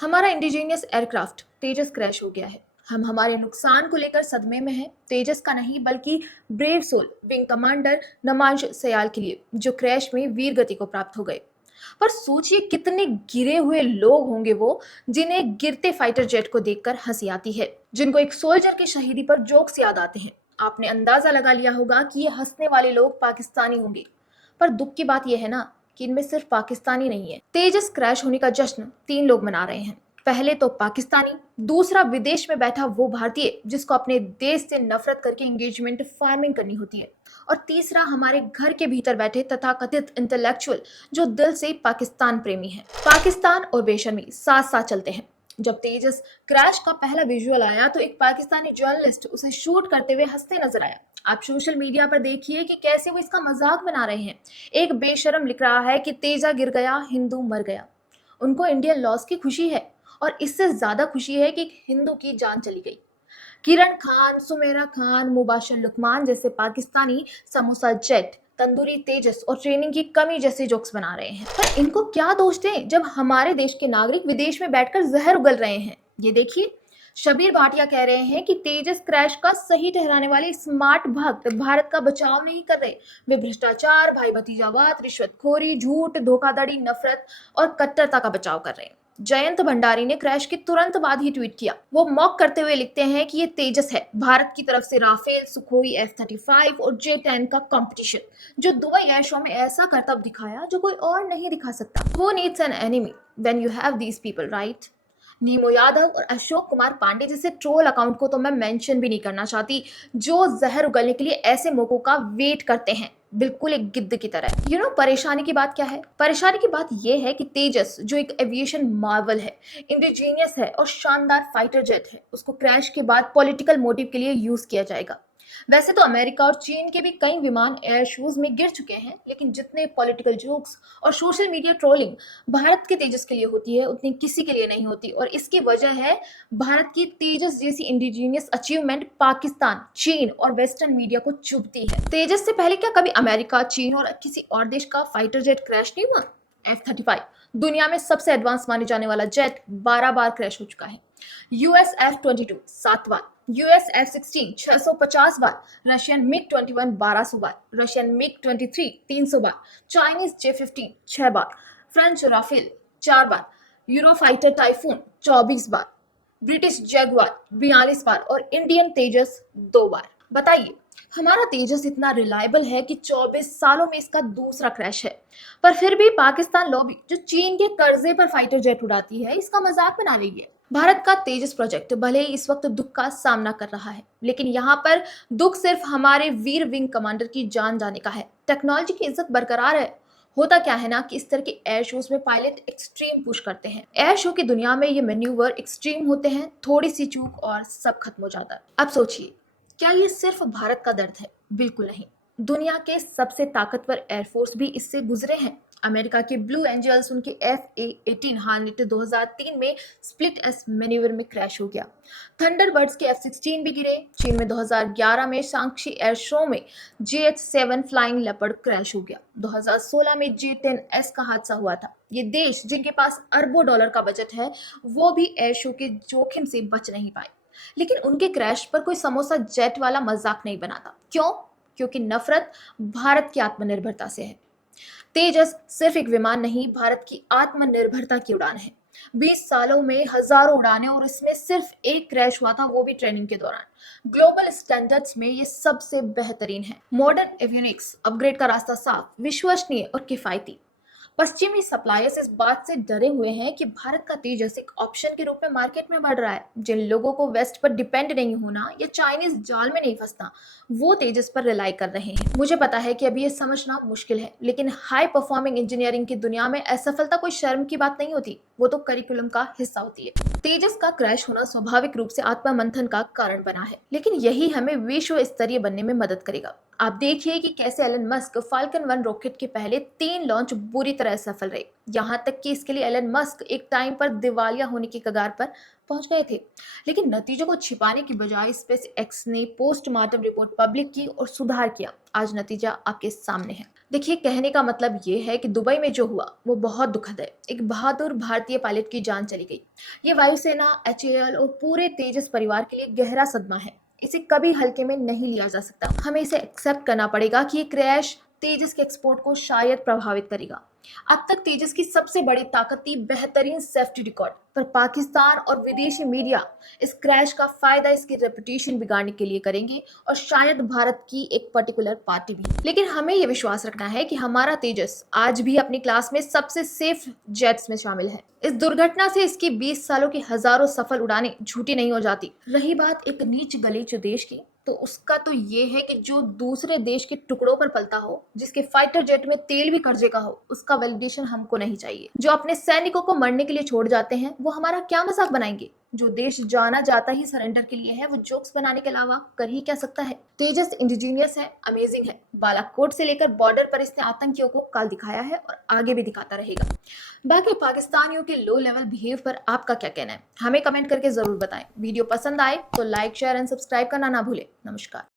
हमारा indigenous aircraft तेजस crash हो गया है। हम हमारे नुकसान को लेकर सदमे में हैं, तेजस का नहीं बल्कि ब्रेव सोल विंग कमांडर नमाज सयाल के लिए, जो क्रैश में वीर गति को प्राप्त हो गए। पर सोचिए कितने गिरे हुए लोग होंगे वो, जिन्हें गिरते फाइटर जेट को देखकर हंसी आती है, जिनको एक सोल्जर की शहीदी पर जोक्स याद आते हैं। आपने अंदाजा लगा लिया होगा कि ये हंसने वाले लोग पाकिस्तानी होंगे। पर दुख की बात यह है ना कि इनमें सिर्फ पाकिस्तानी नहीं है। तेजस क्रैश होने का जश्न 3 लोग मना रहे हैं। पहले तो पाकिस्तानी, दूसरा विदेश में बैठा वो भारतीय जिसको अपने देश से नफरत करके एंगेजमेंट फार्मिंग करनी होती है, और तीसरा हमारे घर के भीतर बैठे तथाकथित इंटेलेक्चुअल जो दिल से पाकिस्तान प्रेमी है। पाकिस्तान और बेशर्मी साथ साथ चलते हैं। जब तेजस क्रैश का पहला विजुअल आया तो एक पाकिस्तानी जर्नलिस्ट उसे शूट करते हुए हंसते नजर आया। आप सोशल मीडिया पर देखिए कि कैसे वो इसका मजाक बना रहे हैं। एक बेशरम लिख रहा है कि तेजा गिर गया, हिंदू मर गया। उनको इंडियन लॉस की खुशी है, और इससे ज्यादा खुशी है कि एक हिंदू की जान चली गई। किरण खान, सुमेरा खान, मुबाशर लुकमान जैसे पाकिस्तानी समोसा जेट, तंदूरी तेजस और ट्रेनिंग की कमी जैसे जोक्स बना रहे हैं। पर इनको क्या दोष दें जब हमारे देश के नागरिक विदेश में बैठकर जहर उगल रहे हैं। ये देखिए, शबीर भाटिया कह रहे हैं कि तेजस क्रैश का सही ठहराने वाले स्मार्ट भक्त भारत का बचाव नहीं कर रहे। वे भ्रष्टाचार, भाई भतीजावाद, रिश्वतखोरी, झूठ, धोखाधड़ी, नफरत और कट्टरता का बचाव कर रहे हैं। जयंत भंडारी ने क्रैश के तुरंत बाद ही ट्वीट किया। वो मॉक करते हुए लिखते हैं कि ये तेजस है, भारत की तरफ से राफेल, सुखोई F-35 और J-10 का कंपटीशन, जो दुबई एयर शो में ऐसा करतब दिखाया जो कोई और नहीं दिखा सकता। Who needs an enemy when you have these people, right? नीमो यादव और अशोक कुमार पांडे जैसे ट्रोल अकाउंट को तो मैं मेंशन भी नहीं करना चाहती, जो जहर उगलने के लिए ऐसे मौकों का वेट करते हैं, बिल्कुल एक गिद्ध की तरह। परेशानी की बात क्या है? परेशानी की बात यह है कि तेजस, जो एक एविएशन मार्वल है, इंडिजीनियस है और शानदार फाइटर जेट है, उसको क्रैश के बाद पॉलिटिकल मोटिव के लिए यूज किया जाएगा। वैसे तो अमेरिका और चीन के भी कई विमान एयर शोज में गिर चुके हैं, लेकिन जितने पॉलिटिकल जोक्स और सोशल मीडिया ट्रोलिंग भारत के तेजस के लिए होती है, उतनी किसी के लिए नहीं होती। और इसकी वजह है भारत की तेजस जैसी इंडिजीनियस अचीवमेंट पाकिस्तान, चीन और वेस्टर्न मीडिया को चुभती है। तेजस से पहले क्या कभी अमेरिका, चीन और किसी और देश का फाइटर जेट क्रैश नहीं हुआ? F-35 दुनिया में सबसे एडवांस माने जाने वाला जेट 12 बार क्रैश हो चुका है। US F-22 7 बार, US F-16 650 बार, रशियन MiG-21 1200 बार, रशियन MiG-23 300 बार, चाइनीज J-15 6 बार, फ्रेंच राफेल 4 बार, यूरोफाइटर टाइफून 24 बार, ब्रिटिश जैगुआर 42 बार और इंडियन तेजस 2 बार। बताइए, हमारा तेजस इतना रिलायबल है कि 24 सालों में इसका दूसरा क्रैश है, पर फिर भी पाकिस्तान लॉबी, जो चीन के कर्जे पर फाइटर जेट उड़ाती है, इसका मजाक बना रही है। भारत का तेजस प्रोजेक्ट भले ही इस वक्त दुख का सामना कर रहा है, लेकिन यहाँ पर दुख सिर्फ हमारे वीर विंग कमांडर की जान जाने का है। टेक्नोलॉजी की इज्जत बरकरार है। होता क्या है ना कि इस तरह के एयर शोज में पायलट एक्सट्रीम पुश करते हैं। एयर शो की दुनिया में ये मैन्यूवर एक्सट्रीम होते हैं, थोड़ी सी चूक और सब खत्म हो जाता है। अब सोचिए, क्या ये सिर्फ भारत का दर्द है? बिल्कुल नहीं। दुनिया के सबसे ताकतवर एयरफोर्स भी इससे गुजरे हैं। अमेरिका के ब्लू एंजल्स उनके F/A-18 हार्नेट 2003 में स्प्लिट एस मैन्यूवर में क्रैश हो गया। थंडरबर्ड्स के F-16 भी गिरे। चीन में 2011 में शांक्षी एयर शो में JH-7 फ्लाइंग लेपर्ड क्रैश हो गया। 2016 में J-10S का हादसा हुआ था। ये देश जिनके पास अरबों डॉलर का बजट है, वो भी एयर शो के जोखिम से बच नहीं पाए। लेकिन उनके क्रैश पर कोई समोसा जेट वाला मजाक नहीं बनाता। क्यों? क्योंकि नफरत भारत की आत्मनिर्भरता से है। तेजस सिर्फ एक विमान नहीं, भारत की आत्मनिर्भरता की उड़ान है। 20 सालों में हजारों उड़ानें और इसमें सिर्फ एक क्रैश हुआ था, वो भी ट्रेनिंग के दौरान। ग्लोबल स्टैंडर्ड्स में ये सबसे बेहतरीन है। मॉडर्न एवियोनिक्स अपग्रेड का रास्ता साफ, विश्वसनीय और किफायती। पश्चिमी सप्लायर्स इस बात से डरे हुए हैं कि भारत का तेजस एक ऑप्शन के रूप में मार्केट में बढ़ रहा है। जिन लोगों को वेस्ट पर डिपेंड नहीं होना या चाइनीज जाल में नहीं फंसना, वो तेजस पर रिलाई कर रहे हैं। मुझे पता है कि अभी ये समझना मुश्किल है, लेकिन हाई परफॉर्मिंग इंजीनियरिंग की दुनिया में असफलता कोई शर्म की बात नहीं होती, वो तो करिकुलम का हिस्सा होती है। तेजस का क्रैश होना स्वाभाविक रूप से आत्ममंथन का कारण बना है, लेकिन यही हमें विश्व स्तरीय बनने में मदद करेगा। आप देखिए कि कैसे एलन मस्क फाल्कन 1 रॉकेट के पहले 3 लॉन्च बुरी तरह सफल रहे। यहाँ तक कि इसके लिए एलन मस्क एक टाइम पर दिवालिया होने की कगार पर पहुंच गए थे। लेकिन नतीजों को छिपाने की बजाय स्पेस एक्स ने पोस्टमार्टम रिपोर्ट पब्लिक की और सुधार किया। आज नतीजा आपके सामने है। देखिए, कहने का मतलब ये है कि दुबई में जो हुआ वो बहुत दुखद है। एक बहादुर भारतीय पायलट की जान चली गई। ये वायुसेना, एचएएल और पूरे तेजस परिवार के लिए गहरा सदमा है। इसे कभी हल्के में नहीं लिया जा सकता। हमें इसे एक्सेप्ट करना पड़ेगा कि ये क्रैश तेजस के एक्सपोर्ट को शायद प्रभावित करेगा। अब तक तेजस की सबसे बड़ी ताकत थी बेहतरीन सेफ्टी रिकॉर्ड, पर पाकिस्तान और विदेशी मीडिया इस क्रैश का फायदा इसकी रेपुटेशन बिगाड़ने के लिए करेंगे, और शायद भारत की एक पर्टिकुलर पार्टी भी। लेकिन हमें यह विश्वास रखना है कि हमारा तेजस आज भी अपनी क्लास में सबसे सेफ जेट्स में शामिल है। इस दुर्घटना से इसकी 20 सालों की हजारों सफल उड़ानें झूठी नहीं हो जाती। रही बात एक नीच गलीच देश की, तो उसका तो ये है कि जो दूसरे देश के टुकड़ों पर पलता हो, जिसके फाइटर जेट में तेल भी कर्जे का हो, उसका वैलिडेशन हमको नहीं चाहिए। जो अपने सैनिकों को मरने के लिए छोड़ जाते हैं, वो हमारा क्या मजाक बनाएंगे। जो देश जाना जाता ही सरेंडर के लिए है, वो जोक्स बनाने के अलावा कर ही क्या सकता है। तेजस इंडिजीनियस है, अमेजिंग है। बालाकोट से लेकर बॉर्डर पर इसने आतंकियों को काल दिखाया है और आगे भी दिखाता रहेगा। बाकी पाकिस्तानियों के लो लेवल बिहेव पर आपका क्या कहना है, हमें कमेंट करके जरूर बताएं। वीडियो पसंद आए तो लाइक, शेयर एंड सब्सक्राइब करना ना भूलें। नमस्कार।